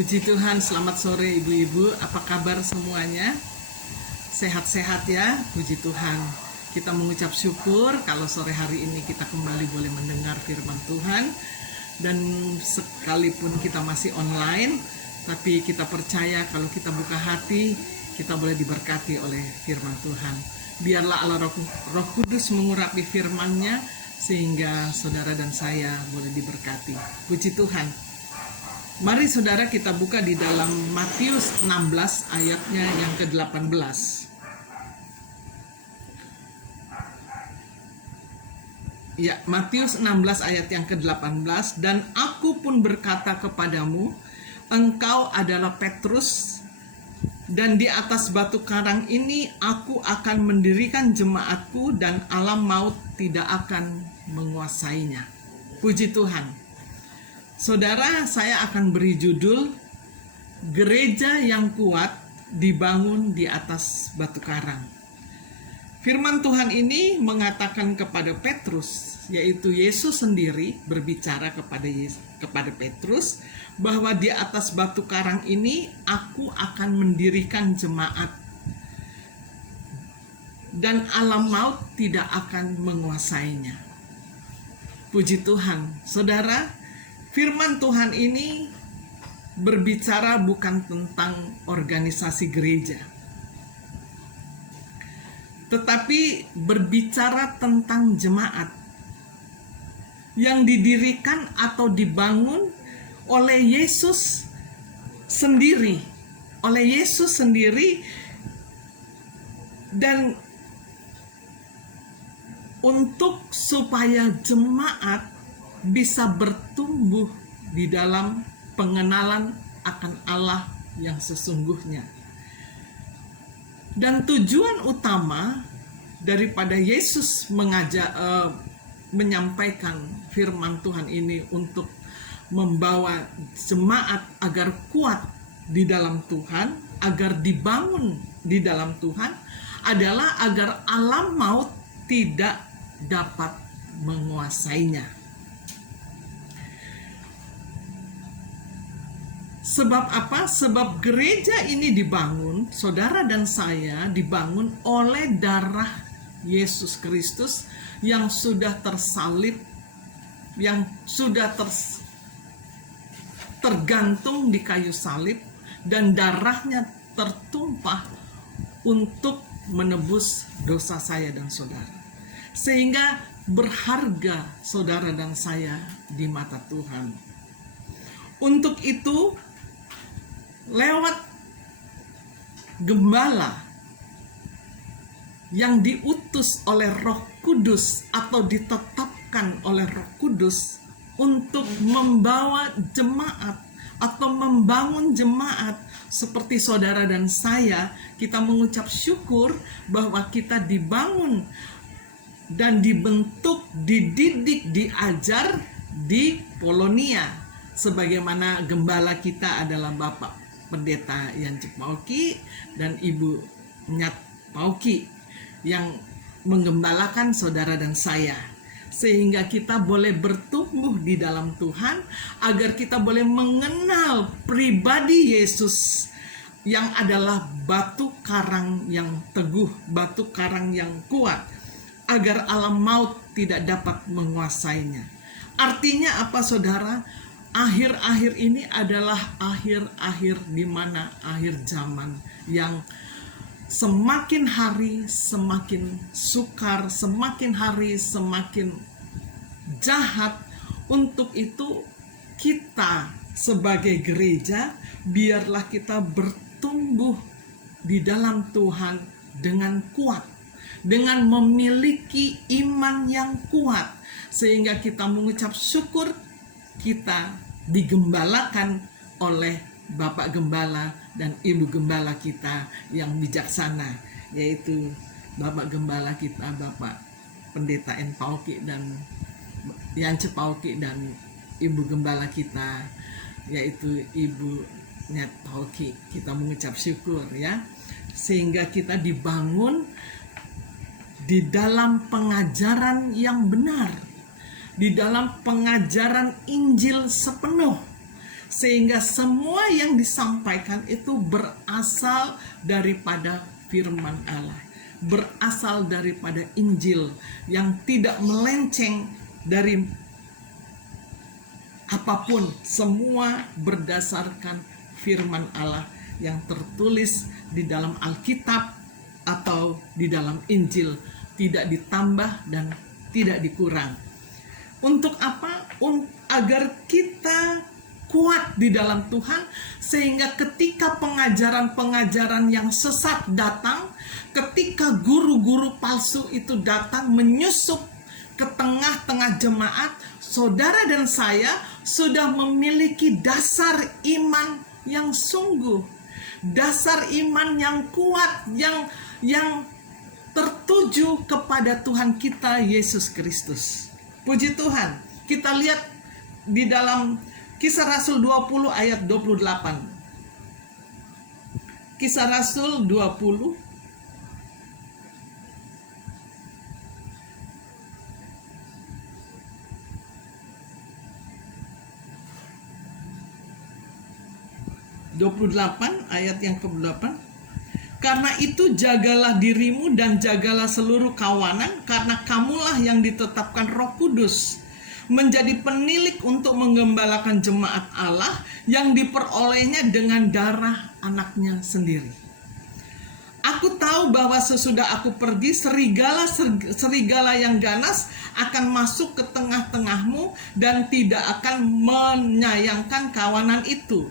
Puji Tuhan, selamat sore ibu-ibu. Apa kabar semuanya? Sehat-sehat ya, puji Tuhan. Kita mengucap syukur kalau sore hari ini kita kembali boleh mendengar firman Tuhan. Dan sekalipun kita masih online, tapi kita percaya kalau kita buka hati, kita boleh diberkati oleh firman Tuhan. Biarlah Allah Roh Kudus mengurapi firman-Nya sehingga saudara dan saya boleh diberkati. Puji Tuhan. Mari saudara kita buka di dalam Matius 16 ayatnya yang ke-18. Ya, Matius 16 ayat yang ke-18. Dan aku pun berkata kepadamu, engkau adalah Petrus, dan di atas batu karang ini aku akan mendirikan jemaatku, dan alam maut tidak akan menguasainya. Puji Tuhan. Saudara, saya akan beri judul Gereja yang Kuat Dibangun di Atas Batu Karang. Firman Tuhan ini mengatakan kepada Petrus, yaitu Yesus sendiri berbicara kepada Petrus, bahwa di atas batu karang ini aku akan mendirikan jemaat, dan alam maut tidak akan menguasainya. Puji Tuhan. Saudara, firman Tuhan ini berbicara bukan tentang organisasi gereja, tetapi berbicara tentang jemaat yang didirikan atau dibangun oleh Yesus sendiri. Dan untuk supaya jemaat bisa bertumbuh di dalam pengenalan akan Allah yang sesungguhnya. Dan tujuan utama daripada Yesus menyampaikan firman Tuhan ini untuk membawa jemaat agar kuat di dalam Tuhan, agar dibangun di dalam Tuhan, adalah agar alam maut tidak dapat menguasainya. Sebab apa? Sebab gereja ini dibangun, saudara dan saya dibangun oleh darah Yesus Kristus yang sudah tersalib, yang sudah tergantung di kayu salib, dan darahnya tertumpah untuk menebus dosa saya dan saudara. Sehingga berharga saudara dan saya di mata Tuhan. Untuk itu, lewat gembala yang diutus oleh Roh Kudus atau ditetapkan oleh Roh Kudus untuk membawa jemaat atau membangun jemaat seperti saudara dan saya, kita mengucap syukur bahwa kita dibangun dan dibentuk, dididik, diajar di Polonia, sebagaimana gembala kita adalah Bapak Pendeta Yance Pauki dan Ibu Nyat Pauki yang menggembalakan saudara dan saya, sehingga kita boleh bertumbuh di dalam Tuhan, agar kita boleh mengenal pribadi Yesus yang adalah batu karang yang teguh, batu karang yang kuat, agar alam maut tidak dapat menguasainya. Artinya apa saudara? Akhir-akhir ini adalah akhir-akhir di mana akhir zaman yang semakin hari semakin sukar, semakin hari semakin jahat. Untuk itu kita sebagai gereja, biarlah kita bertumbuh di dalam Tuhan dengan kuat, dengan memiliki iman yang kuat, sehingga kita mengucap syukur kita digembalakan oleh Bapak Gembala dan Ibu Gembala kita yang bijaksana, yaitu Bapak Gembala kita, Bapak Pendeta N. Pauki dan Yance Pauki, dan Ibu Gembala kita, yaitu Ibu Nyat Pauki. Kita mengucap syukur ya, sehingga kita dibangun di dalam pengajaran yang benar, di dalam pengajaran Injil sepenuh, sehingga semua yang disampaikan itu berasal daripada firman Allah, berasal daripada Injil yang tidak melenceng dari apapun, semua berdasarkan firman Allah yang tertulis di dalam Alkitab atau di dalam Injil, tidak ditambah dan tidak dikurang. Untuk apa? Agar kita kuat di dalam Tuhan, sehingga ketika pengajaran-pengajaran yang sesat datang, ketika guru-guru palsu itu datang menyusup ke tengah-tengah jemaat, saudara dan saya sudah memiliki dasar iman yang sungguh, dasar iman yang kuat, yang tertuju kepada Tuhan kita Yesus Kristus. Puji Tuhan. Kita lihat di dalam Kisah Rasul 20 ayat 28. Kisah Rasul 20 28 ayat yang ke-8. Karena itu jagalah dirimu dan jagalah seluruh kawanan, karena kamulah yang ditetapkan Roh Kudus menjadi penilik untuk menggembalakan jemaat Allah yang diperolehnya dengan darah anaknya sendiri. Aku tahu bahwa sesudah aku pergi, serigala yang ganas akan masuk ke tengah-tengahmu dan tidak akan menyayangkan kawanan itu.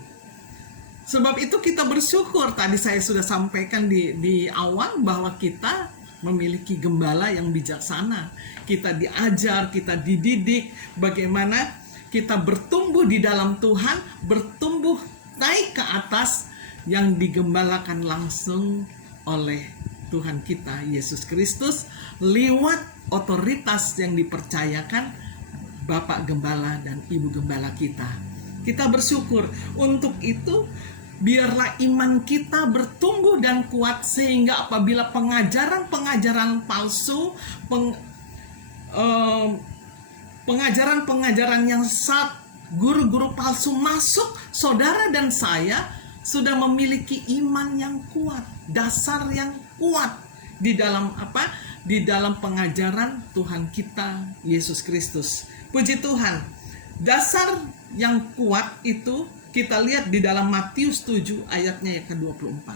Sebab itu kita bersyukur, tadi saya sudah sampaikan di awal bahwa kita memiliki gembala yang bijaksana. Kita diajar, kita dididik bagaimana kita bertumbuh di dalam Tuhan, bertumbuh naik ke atas yang digembalakan langsung oleh Tuhan kita Yesus Kristus lewat otoritas yang dipercayakan Bapak Gembala dan Ibu Gembala kita. Kita bersyukur. Untuk itu biarlah iman kita bertumbuh dan kuat, sehingga apabila pengajaran-pengajaran palsu, pengajaran-pengajaran yang sesat, guru-guru palsu masuk, saudara dan saya sudah memiliki iman yang kuat, dasar yang kuat di dalam apa? Di dalam pengajaran Tuhan kita Yesus Kristus. Puji Tuhan. Dasar yang kuat itu kita lihat di dalam Matius 7 ayatnya yang ke-24.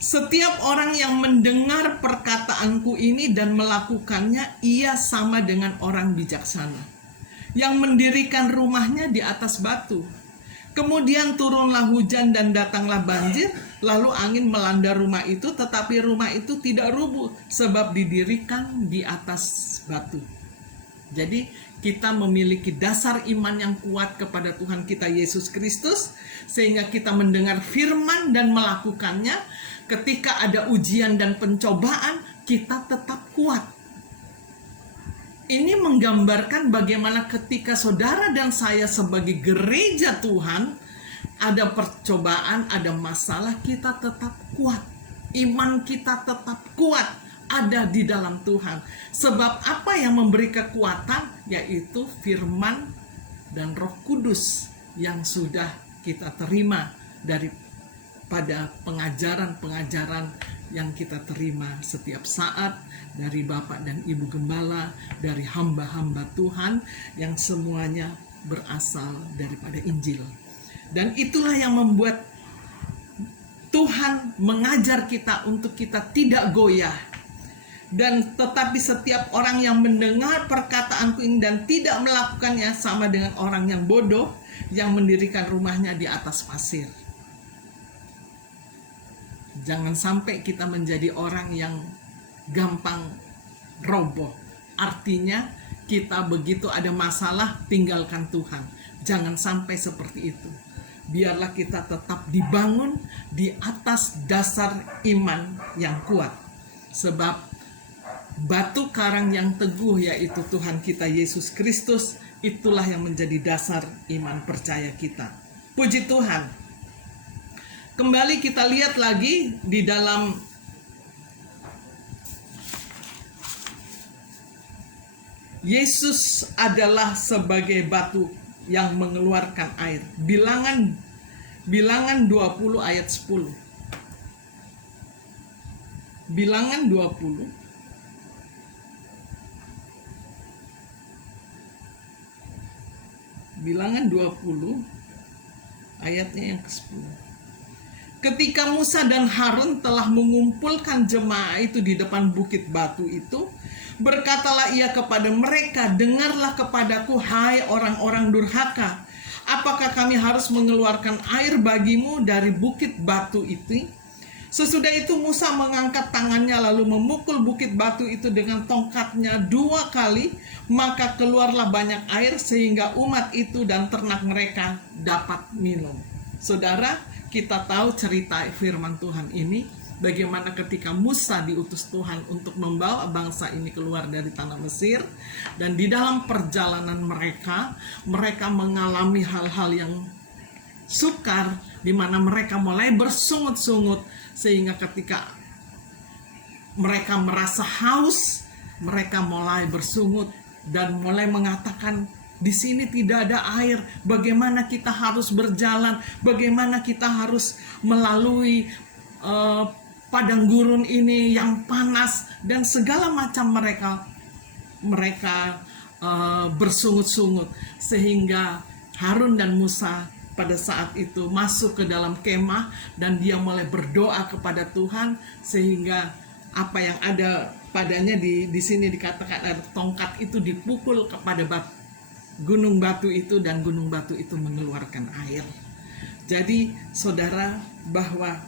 Setiap orang yang mendengar perkataanku ini dan melakukannya, ia sama dengan orang bijaksana yang mendirikan rumahnya di atas batu. Kemudian turunlah hujan dan datanglah banjir, lalu angin melanda rumah itu, tetapi rumah itu tidak rubuh sebab didirikan di atas batu. Jadi kita memiliki dasar iman yang kuat kepada Tuhan kita Yesus Kristus, sehingga kita mendengar firman dan melakukannya. Ketika ada ujian dan pencobaan, kita tetap kuat. Ini menggambarkan bagaimana ketika saudara dan saya sebagai gereja Tuhan, ada percobaan, ada masalah, kita tetap kuat. Iman kita tetap kuat, ada di dalam Tuhan. Sebab apa yang memberi kekuatan? Yaitu firman dan Roh Kudus yang sudah kita terima daripada pengajaran-pengajaran yang kita terima setiap saat dari Bapak dan Ibu Gembala, dari hamba-hamba Tuhan yang semuanya berasal daripada Injil. Dan itulah yang membuat Tuhan mengajar kita untuk kita tidak goyah. Dan tetapi setiap orang yang mendengar perkataanku ini dan tidak melakukannya sama dengan orang yang bodoh yang mendirikan rumahnya di atas pasir. Jangan sampai kita menjadi orang yang gampang roboh. Artinya kita begitu ada masalah tinggalkan Tuhan. Jangan sampai seperti itu. Biarlah kita tetap dibangun di atas dasar iman yang kuat. Sebab batu karang yang teguh yaitu Tuhan kita Yesus Kristus, itulah yang menjadi dasar iman percaya kita. Puji Tuhan. Kembali kita lihat lagi di dalam Yesus adalah sebagai batu yang mengeluarkan air. Bilangan 20 ayat 10. Bilangan 20 ayatnya yang ke-10. Ketika Musa dan Harun telah mengumpulkan jemaah itu di depan bukit batu itu, berkatalah ia kepada mereka, dengarlah kepadaku, hai orang-orang durhaka. Apakah kami harus mengeluarkan air bagimu dari bukit batu itu? Sesudah itu Musa mengangkat tangannya lalu memukul bukit batu itu dengan tongkatnya 2 kali, maka keluarlah banyak air sehingga umat itu dan ternak mereka dapat minum. Saudara, kita tahu cerita firman Tuhan ini, bagaimana ketika Musa diutus Tuhan untuk membawa bangsa ini keluar dari tanah Mesir, dan di dalam perjalanan mereka mengalami hal-hal yang sukar, di mana mereka mulai bersungut-sungut, sehingga ketika mereka merasa haus, mereka mulai bersungut dan mulai mengatakan, di sini tidak ada air, bagaimana kita harus berjalan, bagaimana kita harus melalui padang gurun ini yang panas, dan segala macam mereka bersungut-sungut, sehingga Harun dan Musa pada saat itu masuk ke dalam kemah dan dia mulai berdoa kepada Tuhan, sehingga apa yang ada padanya di sini dikatakan ada tongkat itu dipukul kepada gunung batu itu, dan gunung batu itu mengeluarkan air. Jadi saudara, bahwa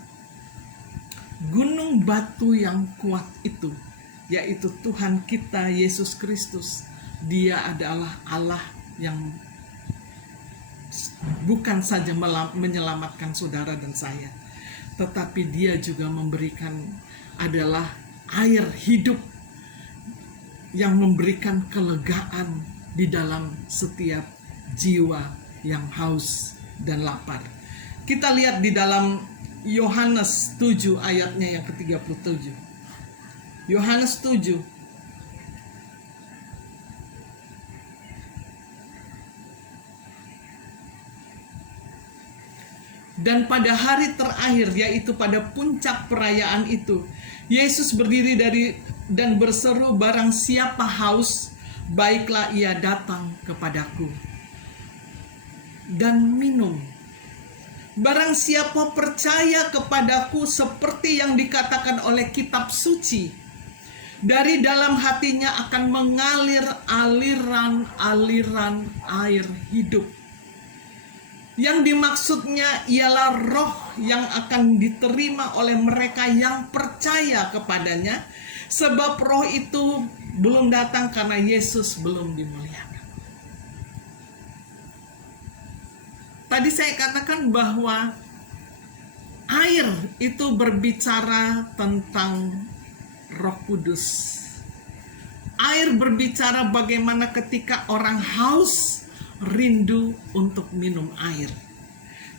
gunung batu yang kuat itu yaitu Tuhan kita Yesus Kristus. Dia adalah Allah yang bukan saja menyelamatkan saudara dan saya, tetapi dia juga memberikan adalah air hidup yang memberikan kelegaan di dalam setiap jiwa yang haus dan lapar. Kita lihat di dalam Yohanes 7 ayatnya yang ke-37. Yohanes 7 Dan pada hari terakhir, yaitu pada puncak perayaan itu, Yesus berdiri dan berseru, barang siapa haus, baiklah ia datang kepadaku dan minum. Barang siapa percaya kepadaku, seperti yang dikatakan oleh kitab suci, dari dalam hatinya akan mengalir aliran-aliran air hidup. Yang dimaksudnya ialah roh yang akan diterima oleh mereka yang percaya kepadanya, sebab roh itu belum datang karena Yesus belum dimuliakan. Tadi saya katakan bahwa air itu berbicara tentang Roh Kudus. Air berbicara bagaimana ketika orang haus, rindu untuk minum air.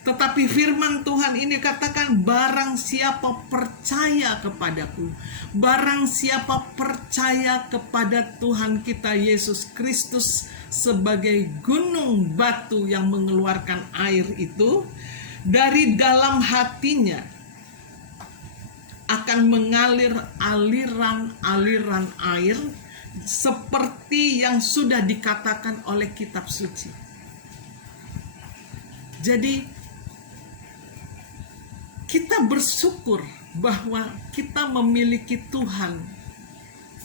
Tetapi firman Tuhan ini katakan, barang siapa percaya kepadaku, barang siapa percaya kepada Tuhan kita Yesus Kristus sebagai gunung batu yang mengeluarkan air itu, dari dalam hatinya akan mengalir aliran-aliran air, seperti yang sudah dikatakan oleh kitab suci. Jadi kita bersyukur bahwa kita memiliki Tuhan.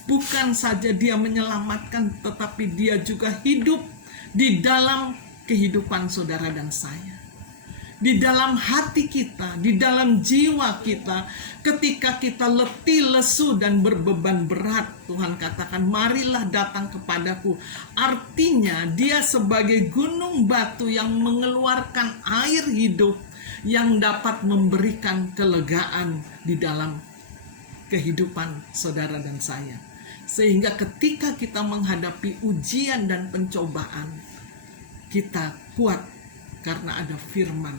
Bukan saja dia menyelamatkan, tetapi dia juga hidup di dalam kehidupan saudara dan saya. Di dalam hati kita, di dalam jiwa kita, ketika kita letih, lesu, dan berbeban berat, Tuhan katakan, marilah datang kepadaku. Artinya dia sebagai gunung batu yang mengeluarkan air hidup, yang dapat memberikan kelegaan di dalam kehidupan saudara dan saya. Sehingga ketika kita menghadapi ujian dan pencobaan, kita kuat karena ada firman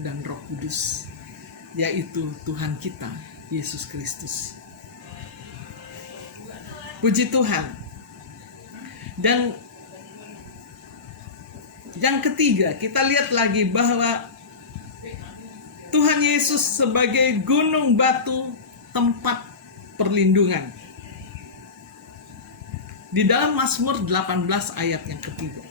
dan Roh Kudus, yaitu Tuhan kita Yesus Kristus. Puji Tuhan. Dan yang ketiga, kita lihat lagi bahwa Tuhan Yesus sebagai gunung batu tempat perlindungan. Di dalam Mazmur 18 ayat yang ketiga.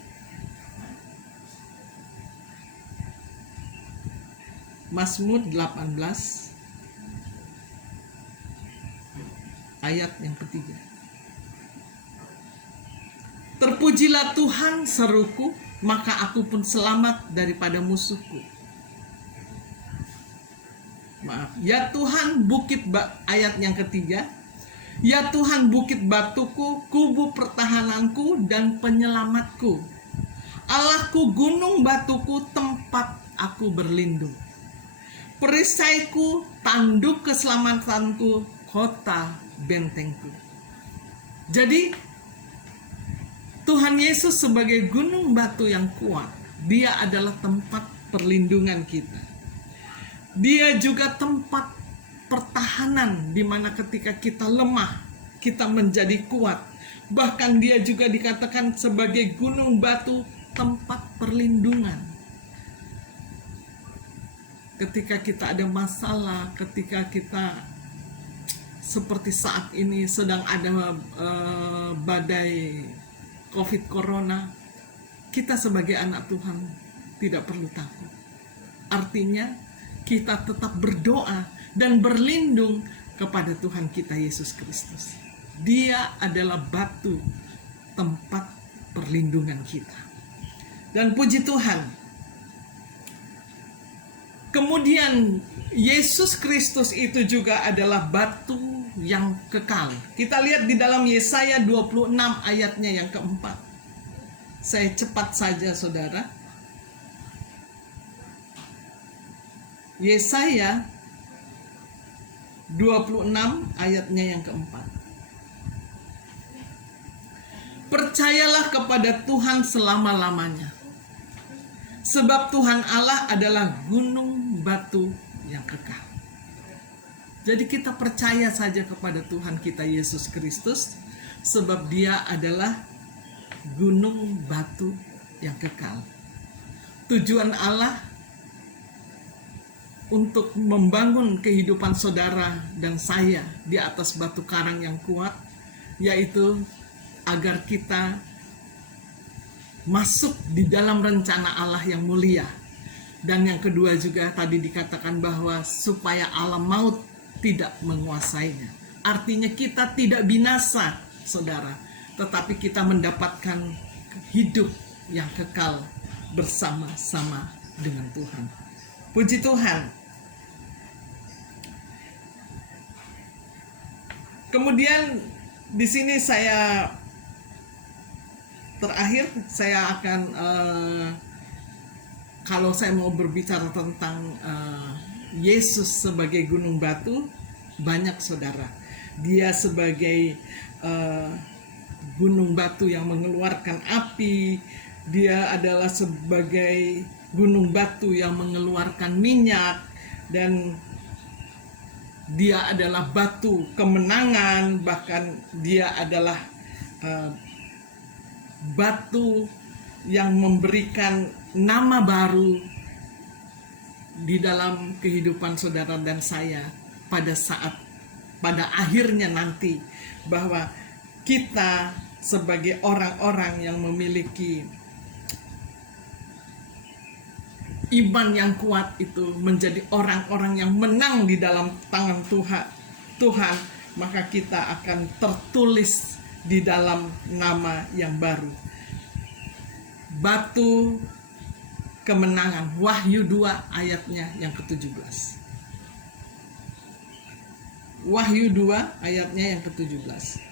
Mazmur 18 ayat yang ketiga. Terpujilah Tuhan seruku, maka aku pun selamat daripada musuhku. Maaf, ya Tuhan ayat yang ketiga. Ya Tuhan bukit batuku, kubu pertahananku dan penyelamatku. Allahku gunung batuku, tempat aku berlindung. Perisaiku, tanduk keselamatanku, kota bentengku. Jadi Tuhan Yesus sebagai gunung batu yang kuat, dia adalah tempat perlindungan kita. Dia juga tempat pertahanan, di mana ketika kita lemah, kita menjadi kuat. Bahkan dia juga dikatakan sebagai gunung batu tempat perlindungan. Ketika kita ada masalah, ketika kita seperti saat ini sedang ada badai COVID Corona, kita sebagai anak Tuhan tidak perlu takut. Artinya kita tetap berdoa dan berlindung kepada Tuhan kita Yesus Kristus. Dia adalah batu tempat perlindungan kita. Dan puji Tuhan, kemudian Yesus Kristus itu juga adalah batu yang kekal. Kita lihat di dalam Yesaya 26 ayatnya yang keempat. Saya cepat saja saudara. Yesaya 26 ayatnya yang keempat. Percayalah kepada Tuhan selama-lamanya, sebab Tuhan Allah adalah gunung batu yang kekal. Jadi kita percaya saja kepada Tuhan kita Yesus Kristus, sebab dia adalah gunung batu yang kekal. Tujuan Allah untuk membangun kehidupan saudara dan saya di atas batu karang yang kuat, yaitu agar kita masuk di dalam rencana Allah yang mulia. Dan yang kedua juga tadi dikatakan bahwa supaya alam maut tidak menguasainya. Artinya kita tidak binasa, saudara, tetapi kita mendapatkan hidup yang kekal bersama-sama dengan Tuhan. Puji Tuhan. Kemudian di sini terakhir saya akan kalau saya mau berbicara tentang Yesus sebagai gunung batu, banyak saudara. Dia sebagai gunung batu yang mengeluarkan api. Dia adalah sebagai gunung batu yang mengeluarkan minyak. Dan dia adalah batu kemenangan. Bahkan dia adalah batu yang memberikan nama baru di dalam kehidupan saudara dan saya pada akhirnya nanti, bahwa kita sebagai orang-orang yang memiliki iman yang kuat itu menjadi orang-orang yang menang di dalam tangan Tuhan, maka kita akan tertulis di dalam nama yang baru, batu kemenangan. Wahyu 2 ayatnya yang ke-17. Wahyu 2 ayatnya yang ke-17.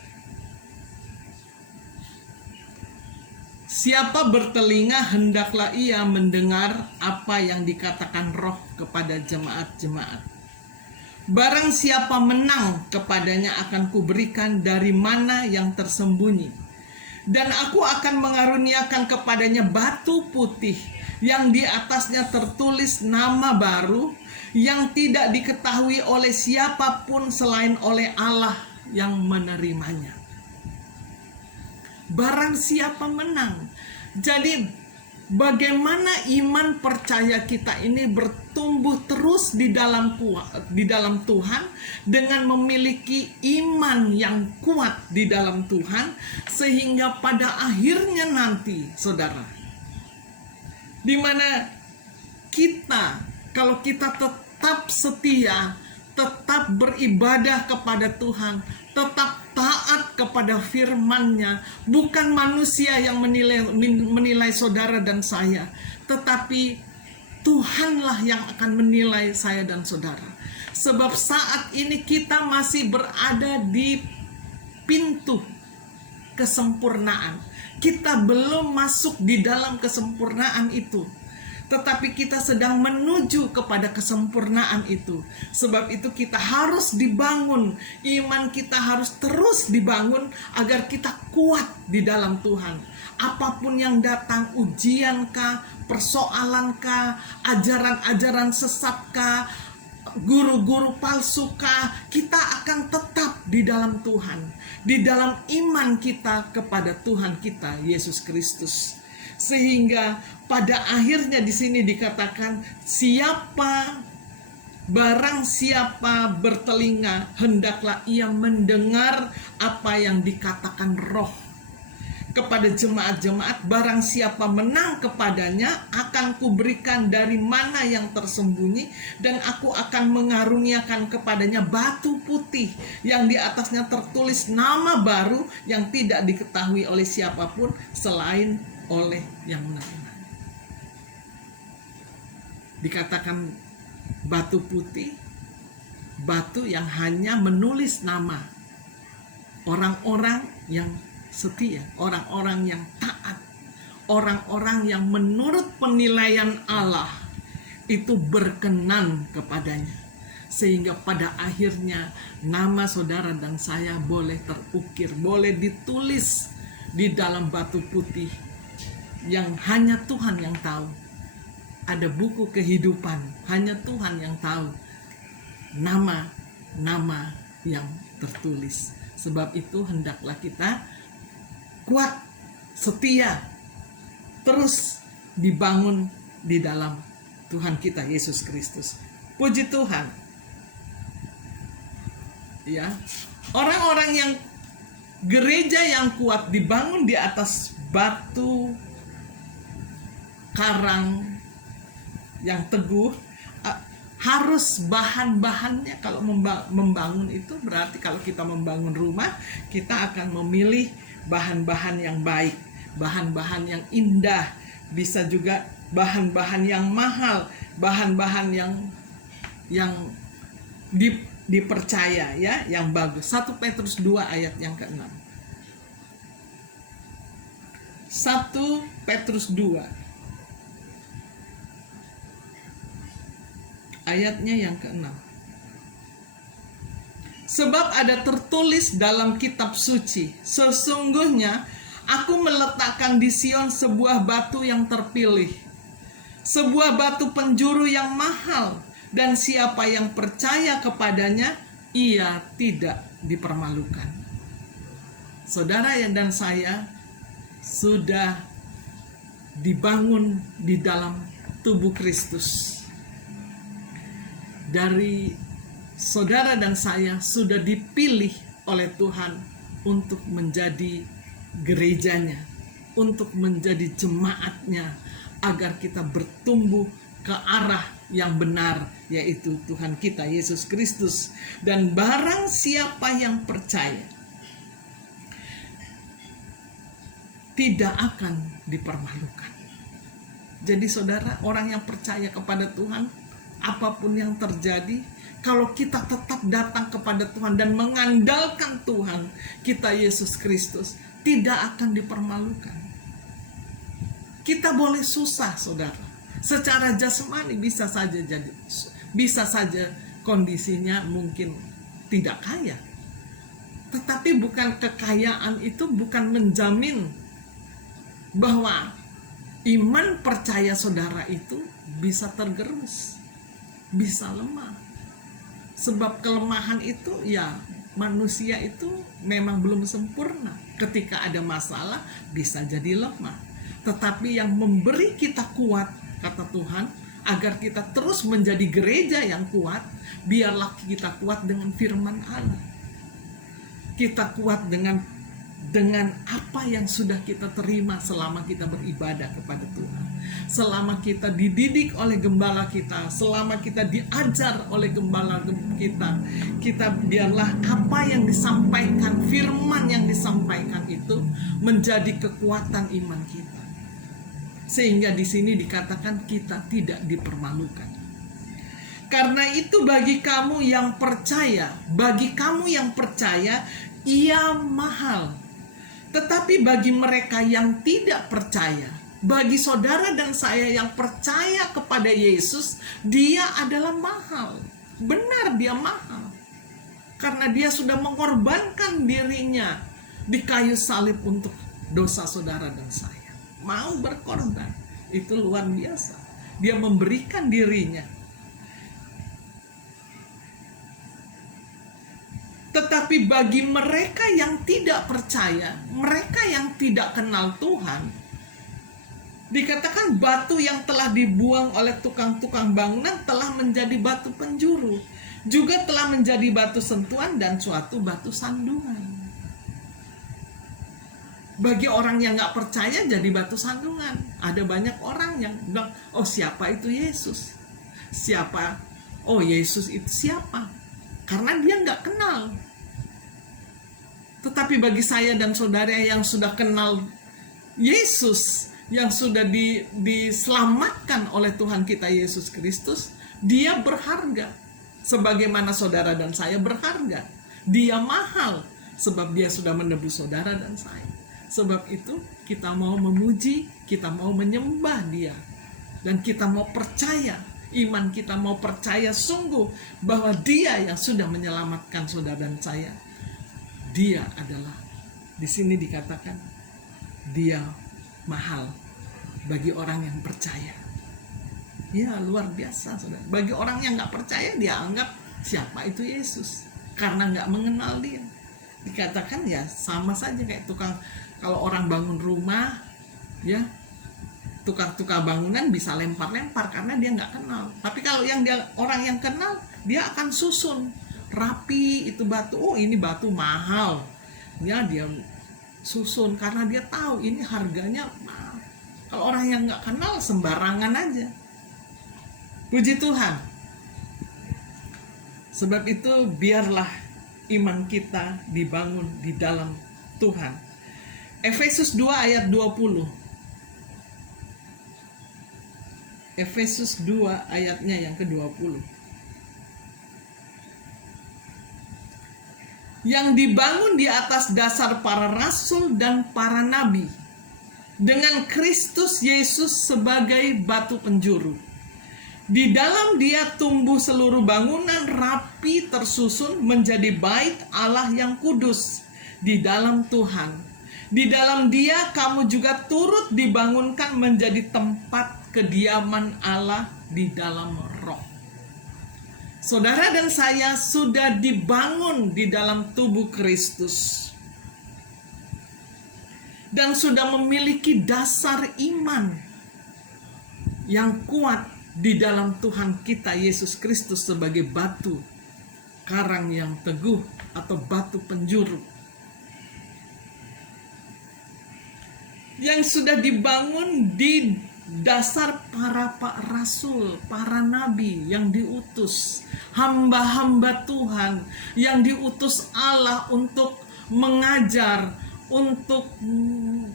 Siapa bertelinga hendaklah ia mendengar apa yang dikatakan Roh kepada jemaat-jemaat. Barang siapa menang, kepadanya akan kuberikan dari mana yang tersembunyi, dan aku akan mengaruniakan kepadanya batu putih yang di atasnya tertulis nama baru yang tidak diketahui oleh siapapun selain oleh Allah yang menerimanya. barang siapa menang. Jadi bagaimana iman percaya kita ini bertumbuh terus di dalam Tuhan, dengan memiliki iman yang kuat di dalam Tuhan, sehingga pada akhirnya nanti, saudara, di mana kita, kalau kita tetap setia, tetap beribadah kepada Tuhan, tetap taat kepada firman-Nya, bukan manusia yang menilai saudara dan saya, tetapi Tuhanlah yang akan menilai saya dan saudara. Sebab saat ini kita masih berada di pintu kesempurnaan. Kita belum masuk di dalam kesempurnaan itu, tetapi kita sedang menuju kepada kesempurnaan itu. Sebab itu kita harus dibangun, iman kita harus terus dibangun agar kita kuat di dalam Tuhan. Apapun yang datang, ujiankah, persoalankah, ajaran-ajaran sesatkah, guru-guru palsukah, kita akan tetap di dalam Tuhan, di dalam iman kita kepada Tuhan kita Yesus Kristus. Sehingga pada akhirnya di sini dikatakan, barang siapa bertelinga, hendaklah ia mendengar apa yang dikatakan Roh kepada jemaat-jemaat. Barang siapa menang kepadanya, akan kuberikan dari mana yang tersembunyi, dan aku akan mengaruniakan kepadanya batu putih yang di atasnya tertulis nama baru yang tidak diketahui oleh siapapun selain oleh yang menerima. Dikatakan batu putih, batu yang hanya menulis nama orang-orang yang setia, orang-orang yang taat, orang-orang yang menurut penilaian Allah itu berkenan kepadanya. Sehingga pada akhirnya nama saudara dan saya boleh terukir, boleh ditulis di dalam batu putih yang hanya Tuhan yang tahu. Ada buku kehidupan, hanya Tuhan yang tahu nama-nama yang tertulis. Sebab itu hendaklah kita kuat, setia, terus dibangun di dalam Tuhan kita Yesus Kristus. Puji Tuhan. Ya, orang-orang yang gereja yang kuat dibangun di atas batu karang yang teguh. Harus bahan-bahannya, kalau membangun itu berarti kalau kita membangun rumah, kita akan memilih bahan-bahan yang baik, bahan-bahan yang indah, bisa juga bahan-bahan yang mahal, bahan-bahan yang dipercaya, ya, yang bagus. 1 Petrus 2 ayat yang ke-6. 1 Petrus 2 ayatnya yang ke-6. Sebab ada tertulis dalam kitab suci, sesungguhnya aku meletakkan di Sion sebuah batu yang terpilih, sebuah batu penjuru yang mahal, dan siapa yang percaya kepadanya, ia tidak dipermalukan. Saudara dan saya sudah dibangun di dalam tubuh Kristus. Dari saudara dan saya sudah dipilih oleh Tuhan untuk menjadi gerejanya, untuk menjadi jemaatnya, agar kita bertumbuh ke arah yang benar, yaitu Tuhan kita Yesus Kristus. Dan barang siapa yang percaya tidak akan dipermalukan. Jadi saudara, orang yang percaya kepada Tuhan, apapun yang terjadi, kalau kita tetap datang kepada Tuhan dan mengandalkan Tuhan kita Yesus Kristus, tidak akan dipermalukan. Kita boleh susah, saudara. Secara jasmani bisa saja kondisinya mungkin tidak kaya. Tetapi bukan kekayaan itu bukan menjamin bahwa iman percaya saudara itu bisa tergerus, bisa lemah. Sebab kelemahan itu ya manusia itu memang belum sempurna. Ketika ada masalah bisa jadi lemah. Tetapi yang memberi kita kuat, kata Tuhan, agar kita terus menjadi gereja yang kuat, biarlah kita kuat dengan firman Allah. Kita kuat dengan apa yang sudah kita terima selama kita beribadah kepada Tuhan, selama kita dididik oleh gembala kita, selama kita diajar oleh gembala kita biarlah apa yang disampaikan, firman yang disampaikan itu menjadi kekuatan iman kita, sehingga di sini dikatakan kita tidak dipermalukan. Karena itu bagi kamu yang percaya, ia mahal. Tetapi bagi mereka yang tidak percaya, bagi saudara dan saya yang percaya kepada Yesus, dia adalah mahal. Benar, dia mahal. Karena dia sudah mengorbankan dirinya di kayu salib untuk dosa saudara dan saya. Mau berkorban, itu luar biasa. Dia memberikan dirinya. Tetapi bagi mereka yang tidak percaya, mereka yang tidak kenal Tuhan, dikatakan batu yang telah dibuang oleh tukang-tukang bangunan telah menjadi batu penjuru, juga telah menjadi batu sentuhan dan suatu batu sandungan. Bagi orang yang gak percaya jadi batu sandungan. Ada banyak orang yang bilang, oh siapa itu Yesus? Siapa? Oh Yesus itu siapa? Karena dia gak kenal. Tetapi bagi saya dan saudara yang sudah kenal Yesus, yang sudah diselamatkan oleh Tuhan kita Yesus Kristus, dia berharga. Sebagaimana saudara dan saya berharga. Dia mahal, sebab dia sudah menebus saudara dan saya. Sebab itu kita mau memuji, kita mau menyembah dia. Dan kita mau percaya, iman kita mau percaya sungguh bahwa dia yang sudah menyelamatkan saudara dan saya. Dia adalah, di sini dikatakan, dia mahal bagi orang yang percaya. Ya luar biasa saudara. Bagi orang yang gak percaya, dia anggap siapa itu Yesus, karena gak mengenal dia. Dikatakan ya sama saja kayak tukang, kalau orang bangun rumah, ya tukang bangunan bisa lempar-lempar karena dia gak kenal. Tapi kalau orang yang kenal, dia akan susun rapi itu batu. Oh ini batu mahal, ya dia susun karena dia tahu ini harganya mahal. Kalau orang yang nggak kenal sembarangan aja. Puji Tuhan. Sebab itu biarlah iman kita dibangun di dalam Tuhan. Efesus 2 ayat 20. Efesus 2 ayatnya yang ke-20. Yang dibangun di atas dasar para rasul dan para nabi, dengan Kristus Yesus sebagai batu penjuru. Di dalam dia tumbuh seluruh bangunan rapi tersusun menjadi bait Allah yang kudus di dalam Tuhan. Di dalam dia kamu juga turut dibangunkan menjadi tempat kediaman Allah di dalam roh. Saudara dan saya sudah dibangun di dalam tubuh Kristus dan sudah memiliki dasar iman yang kuat di dalam Tuhan kita Yesus Kristus sebagai batu karang yang teguh atau batu penjuru yang sudah dibangun di dasar para rasul, para nabi yang diutus, hamba-hamba Tuhan yang diutus Allah untuk mengajar, untuk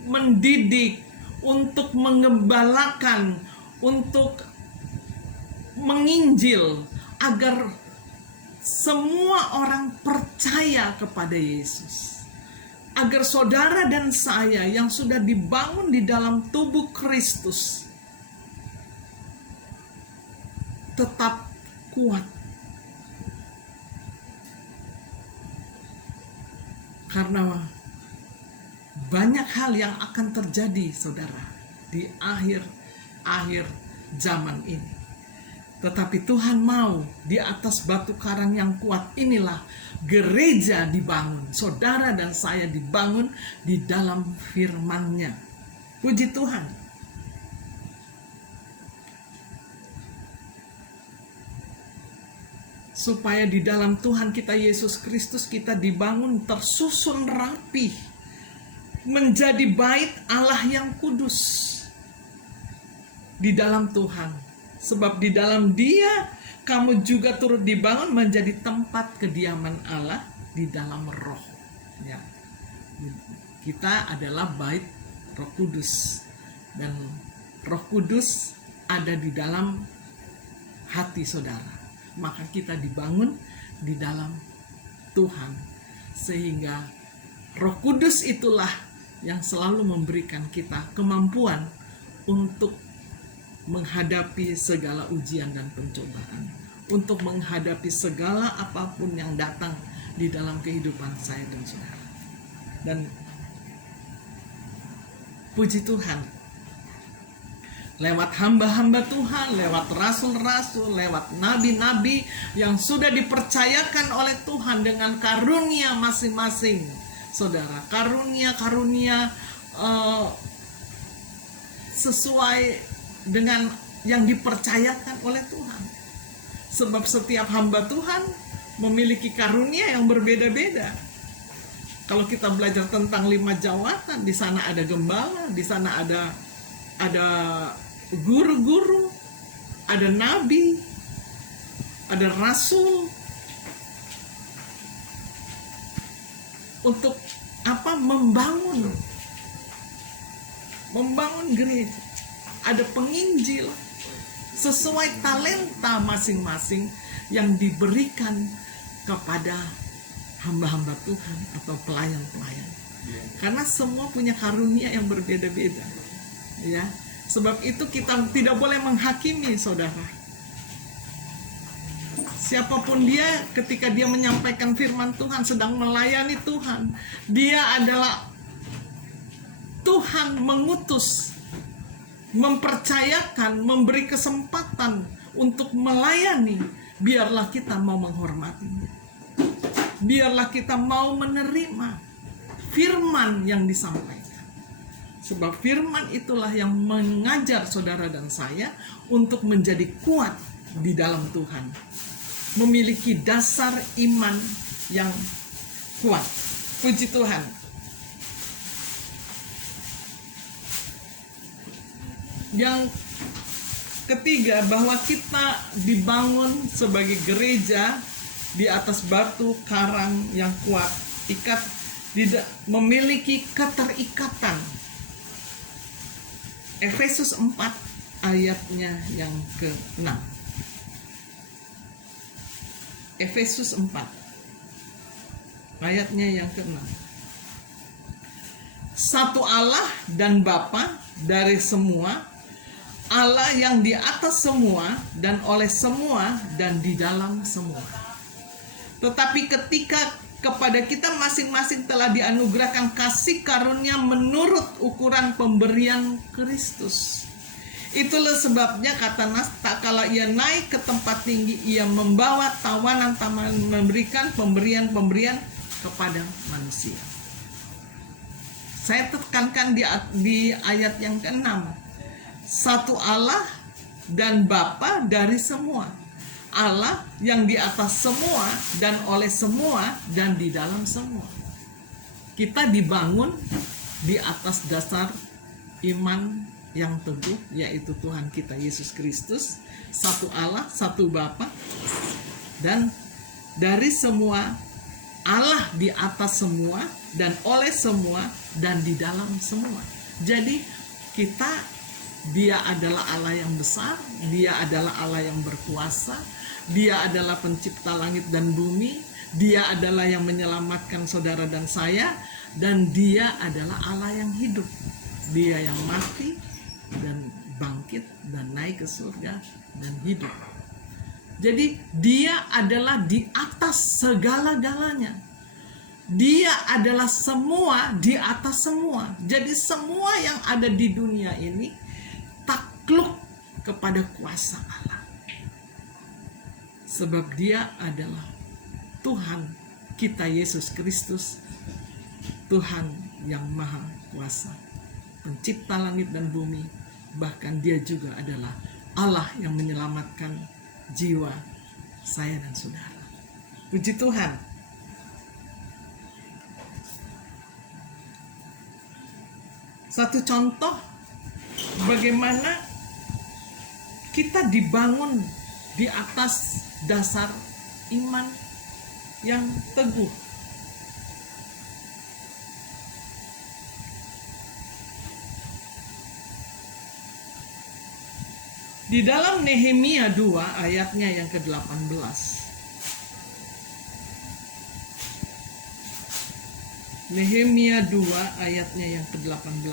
mendidik, untuk mengembalakan, untuk menginjil agar semua orang percaya kepada Yesus. Agar saudara dan saya yang sudah dibangun di dalam tubuh Kristus tetap kuat. Karena banyak hal yang akan terjadi saudara di akhir zaman ini. Tetapi Tuhan mau di atas batu karang yang kuat inilah gereja dibangun. Saudara dan saya dibangun di dalam firman-Nya. Puji Tuhan. Supaya di dalam Tuhan kita Yesus Kristus kita dibangun tersusun rapi menjadi bait Allah yang kudus di dalam Tuhan. Sebab di dalam Dia kamu juga turut dibangun menjadi tempat kediaman Allah di dalam Roh. Ya. Kita adalah bait Roh Kudus, dan Roh Kudus ada di dalam hati saudara. Maka kita dibangun di dalam Tuhan, sehingga Roh Kudus itulah yang selalu memberikan kita kemampuan untuk menghadapi segala ujian dan pencobaan, untuk menghadapi segala apapun yang datang di dalam kehidupan saya dan saudara. Dan puji Tuhan, lewat hamba-hamba Tuhan, lewat rasul-rasul, lewat nabi-nabi yang sudah dipercayakan oleh Tuhan dengan karunia masing-masing, saudara, karunia-karunia sesuai dengan yang dipercayakan oleh Tuhan. Sebab setiap hamba Tuhan memiliki karunia yang berbeda-beda. Kalau kita belajar tentang 5 jawatan, di sana ada gembala, di sana ada guru-guru, ada nabi, ada rasul. Untuk apa? Membangun gereja. Ada penginjil sesuai talenta masing-masing yang diberikan kepada hamba-hamba Tuhan atau pelayan-pelayan. Karena semua punya karunia yang berbeda-beda. Ya. Sebab itu kita tidak boleh menghakimi, saudara. Siapapun dia, ketika dia menyampaikan firman Tuhan, sedang melayani Tuhan, dia adalah Tuhan mengutus, mempercayakan, memberi kesempatan untuk melayani. Biarlah kita mau menghormatinya, biarlah kita mau menerima firman yang disampaikan. Sebab firman itulah yang mengajar saudara dan saya untuk menjadi kuat di dalam Tuhan, memiliki dasar iman yang kuat. Puji Tuhan. Yang ketiga, bahwa kita dibangun sebagai gereja di atas batu karang yang kuat, memiliki keterikatan. Efesus 4 ayatnya yang ke-6. Efesus 4 ayatnya yang ke-6. Satu Allah dan Bapa dari semua, Allah yang di atas semua dan oleh semua dan di dalam semua. Tetapi ketika kepada kita masing-masing telah dianugerahkan kasih karunia menurut ukuran pemberian Kristus. Itulah sebabnya kata Nas, tak kala ia naik ke tempat tinggi, ia membawa tawanan-tawanan, memberikan pemberian-pemberian kepada manusia. Saya tekankan di ayat yang ke-6. Satu Allah dan Bapa dari semua. Allah yang di atas semua dan oleh semua dan di dalam semua. Kita dibangun di atas dasar iman yang teguh, yaitu Tuhan kita Yesus Kristus, satu Allah, satu Bapa, dan dari semua, Allah di atas semua dan oleh semua dan di dalam semua. Jadi Dia adalah Allah yang besar, Dia adalah Allah yang berkuasa, Dia adalah pencipta langit dan bumi, Dia adalah yang menyelamatkan saudara dan saya, dan Dia adalah Allah yang hidup. Dia yang mati dan bangkit dan naik ke surga dan hidup. Jadi Dia adalah di atas segala-galanya. Dia adalah semua di atas semua. Jadi semua yang ada di dunia ini takluk kepada kuasa Allah. sebab Dia adalah Tuhan kita Yesus Kristus, Tuhan yang Maha Kuasa, pencipta langit dan bumi. Bahkan Dia juga adalah Allah yang menyelamatkan jiwa saya dan saudara. Puji Tuhan. Satu contoh bagaimana kita dibangun di atas dasar iman yang teguh. Di dalam Nehemia 2 ayatnya yang ke-18. Nehemia 2 ayatnya yang ke-18.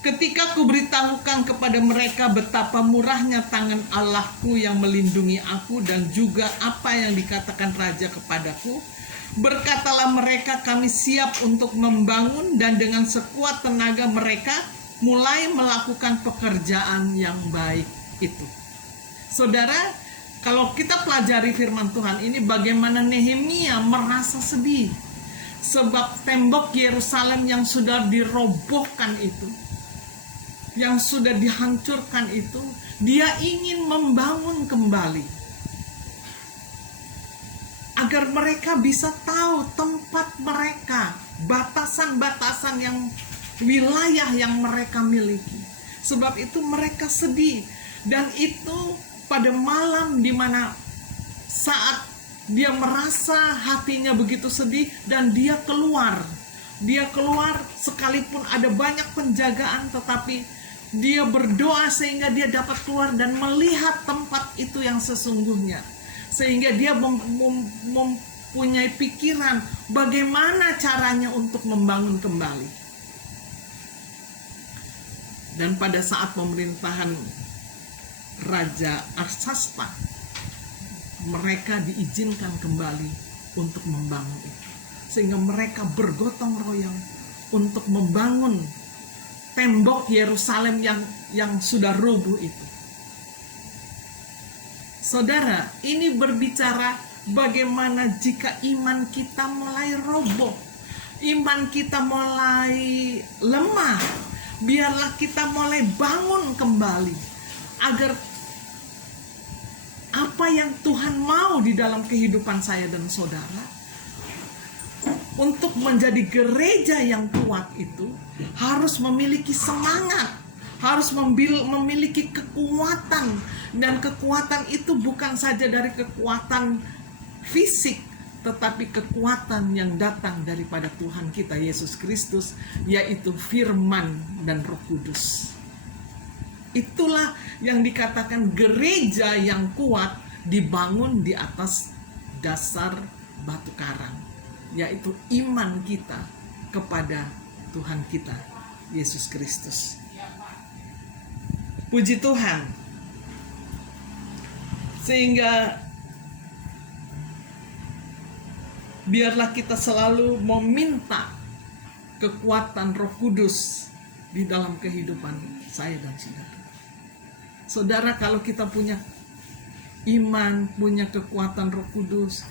Ketika kuberitahukan kepada mereka betapa murahnya tangan Allahku yang melindungi aku dan juga apa yang dikatakan raja kepadaku, berkatalah mereka, kami siap untuk membangun, dan dengan sekuat tenaga mereka mulai melakukan pekerjaan yang baik itu. Saudara, kalau kita pelajari firman Tuhan ini, bagaimana Nehemia merasa sedih sebab tembok Yerusalem yang sudah dirobohkan itu, yang sudah dihancurkan itu, dia ingin membangun kembali agar mereka bisa tahu tempat mereka, batasan-batasan yang wilayah yang mereka miliki. Sebab itu mereka sedih, dan itu pada malam di mana saat dia merasa hatinya begitu sedih, dan dia keluar sekalipun ada banyak penjagaan, tetapi dia berdoa sehingga dia dapat keluar dan melihat tempat itu yang sesungguhnya, sehingga dia mempunyai pikiran bagaimana caranya untuk membangun kembali. Dan pada saat pemerintahan Raja Arsasta, mereka diizinkan kembali untuk membangun itu, sehingga mereka bergotong royong untuk membangun tembok Yerusalem yang sudah rubuh itu. Saudara, ini berbicara bagaimana jika iman kita mulai roboh, iman kita mulai lemah. Biarlah kita mulai bangun kembali agar apa yang Tuhan mau di dalam kehidupan saya dan saudara, untuk menjadi gereja yang kuat itu harus memiliki semangat, harus memiliki kekuatan. Dan kekuatan itu bukan saja dari kekuatan fisik, tetapi kekuatan yang datang daripada Tuhan kita Yesus Kristus, yaitu firman dan Roh Kudus. Itulah yang dikatakan gereja yang kuat dibangun di atas dasar batu karang, yaitu iman kita kepada Tuhan kita Yesus Kristus. Puji Tuhan. Sehingga biarlah kita selalu meminta kekuatan Roh Kudus di dalam kehidupan saya dan saudara. Saudara, kalau kita punya iman, punya kekuatan Roh Kudus,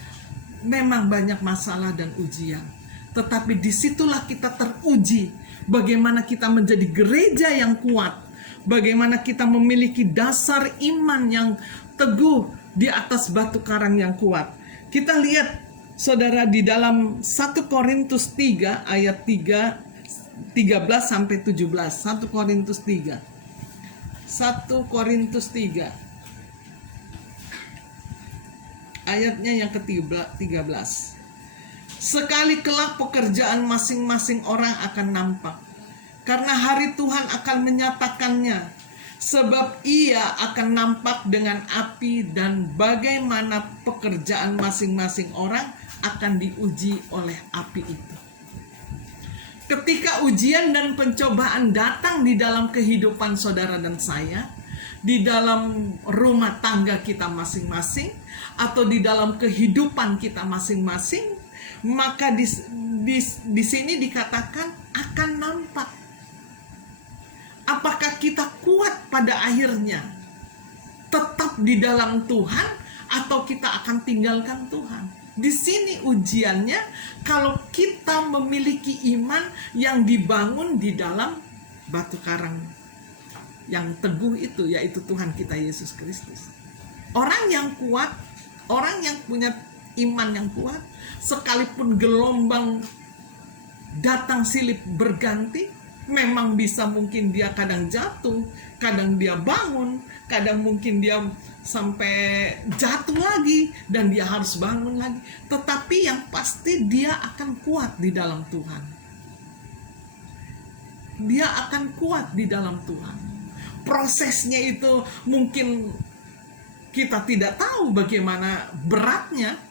memang banyak masalah dan ujian. Tetapi disitulah kita teruji bagaimana kita menjadi gereja yang kuat, bagaimana kita memiliki dasar iman yang teguh di atas batu karang yang kuat. Kita lihat, saudara, di dalam 1 Korintus 3 ayat 13 sampai 17. 1 Korintus 3. 1 Korintus 3 ayatnya yang ke-13. Sekali kelak pekerjaan masing-masing orang akan nampak, karena hari Tuhan akan menyatakannya, sebab ia akan nampak dengan api, dan bagaimana pekerjaan masing-masing orang akan diuji oleh api itu. Ketika ujian dan pencobaan datang di dalam kehidupan saudara dan saya, di dalam rumah tangga kita masing-masing, atau di dalam kehidupan kita masing-masing, maka di sini dikatakan akan nampak. Apakah kita kuat pada akhirnya tetap di dalam Tuhan, atau kita akan tinggalkan Tuhan. Di sini ujiannya, kalau kita memiliki iman yang dibangun di dalam batu karang yang teguh itu, yaitu Tuhan kita Yesus Kristus. Orang yang kuat, orang yang punya iman yang kuat, sekalipun gelombang datang silih berganti, memang bisa mungkin dia kadang jatuh, kadang dia bangun, kadang mungkin dia sampai jatuh lagi dan dia harus bangun lagi. Tetapi yang pasti dia akan kuat di dalam Tuhan. Dia akan kuat di dalam Tuhan. Prosesnya itu mungkin kita tidak tahu bagaimana beratnya.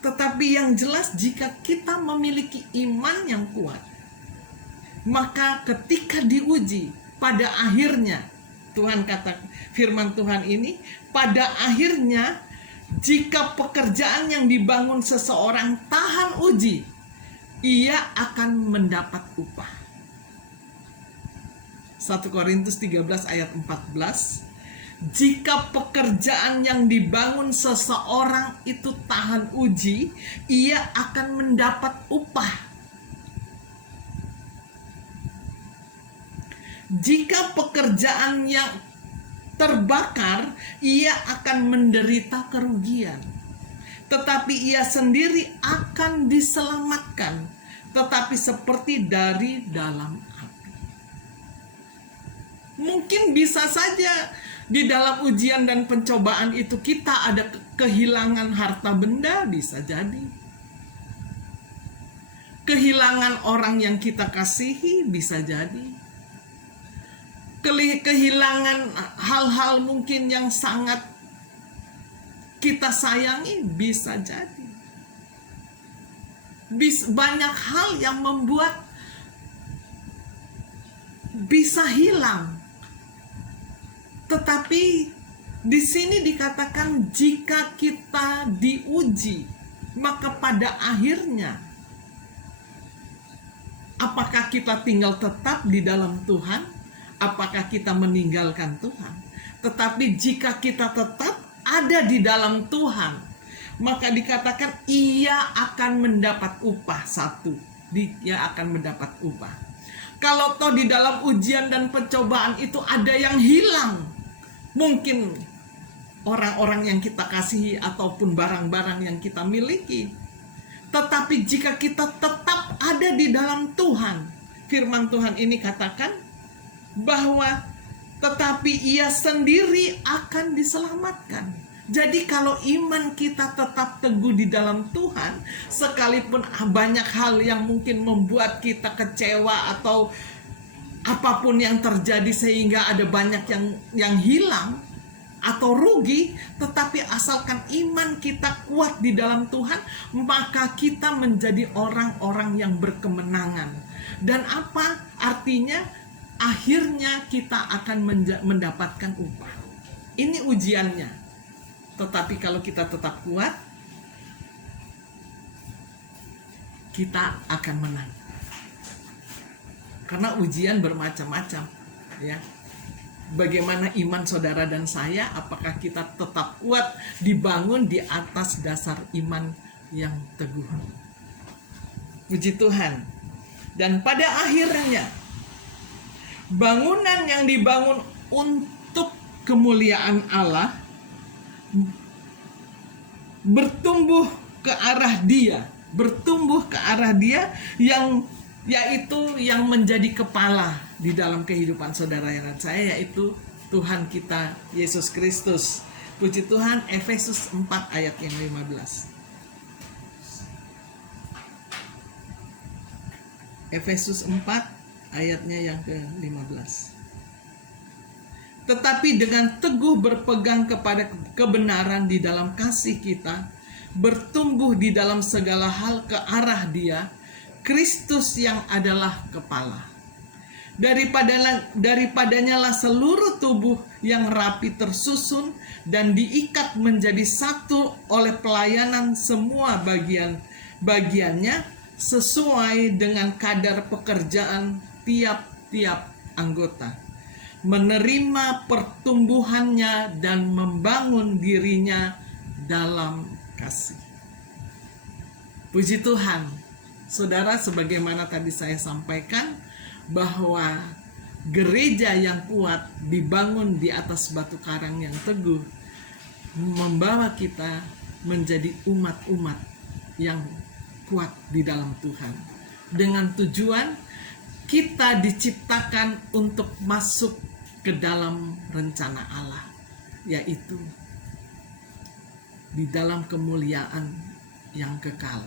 Tetapi yang jelas, jika kita memiliki iman yang kuat, maka ketika diuji, pada akhirnya, Tuhan kata, firman Tuhan ini, pada akhirnya, jika pekerjaan yang dibangun seseorang tahan uji, ia akan mendapat upah. 1 Korintus 13 ayat 14. Jika pekerjaan yang dibangun seseorang itu tahan uji, ia akan mendapat upah. Jika pekerjaan yang terbakar, ia akan menderita kerugian. Tetapi ia sendiri akan diselamatkan, tetapi seperti dari dalam api. Mungkin bisa saja di dalam ujian dan pencobaan itu kita ada kehilangan harta benda, bisa jadi. Kehilangan orang yang kita kasihi, bisa jadi. Kehilangan hal-hal mungkin yang sangat kita sayangi, bisa jadi. Banyak hal yang membuat bisa hilang. Tetapi di sini dikatakan jika kita diuji, maka pada akhirnya apakah kita tinggal tetap di dalam Tuhan? Apakah kita meninggalkan Tuhan? Tetapi jika kita tetap ada di dalam Tuhan, maka dikatakan ia akan mendapat upah. Dia akan mendapat upah. Kalau toh di dalam ujian dan pencobaan itu ada yang hilang, mungkin orang-orang yang kita kasihi ataupun barang-barang yang kita miliki. Tetapi jika kita tetap ada di dalam Tuhan, firman Tuhan ini katakan bahwa tetapi ia sendiri akan diselamatkan. Jadi kalau iman kita tetap teguh di dalam Tuhan, sekalipun banyak hal yang mungkin membuat kita kecewa atau apapun yang terjadi sehingga ada banyak yang hilang atau rugi, tetapi asalkan iman kita kuat di dalam Tuhan, maka kita menjadi orang-orang yang berkemenangan. Dan apa artinya? Akhirnya kita akan mendapatkan upah. Ini ujiannya. Tetapi kalau kita tetap kuat, kita akan menang. Karena ujian bermacam-macam, ya. Bagaimana iman saudara dan saya? Apakah kita tetap kuat dibangun di atas dasar iman yang teguh? Puji Tuhan. Dan pada akhirnya, bangunan yang dibangun untuk kemuliaan Allah bertumbuh ke arah Dia, yang yaitu yang menjadi kepala di dalam kehidupan saudara dan saya, yaitu Tuhan kita Yesus Kristus. Puji Tuhan. Efesus 4 ayat yang 15. Efesus 4 ayatnya yang ke-15. Tetapi dengan teguh berpegang kepada kebenaran di dalam kasih kita, bertumbuh di dalam segala hal ke arah Dia, Kristus yang adalah kepala. Daripadanya lah seluruh tubuh yang rapi tersusun dan diikat menjadi satu oleh pelayanan semua bagiannya sesuai dengan kadar pekerjaan tiap-tiap anggota. menerima pertumbuhannya dan membangun dirinya dalam kasih. Puji Tuhan, saudara, sebagaimana tadi saya sampaikan bahwa gereja yang kuat dibangun di atas batu karang yang teguh, membawa kita menjadi umat-umat yang kuat di dalam Tuhan, dengan tujuan kita diciptakan untuk masuk ke dalam rencana Allah, yaitu di dalam kemuliaan yang kekal.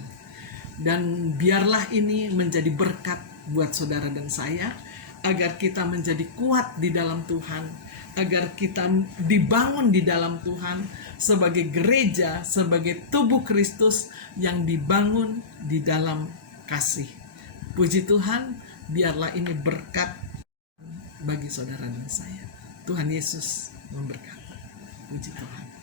Dan biarlah ini menjadi berkat buat saudara dan saya, agar kita menjadi kuat di dalam Tuhan, agar kita dibangun di dalam Tuhan sebagai gereja, sebagai tubuh Kristus yang dibangun di dalam kasih. Puji Tuhan, biarlah ini berkat bagi saudara dan saya. Tuhan Yesus memberkati. Puji Tuhan.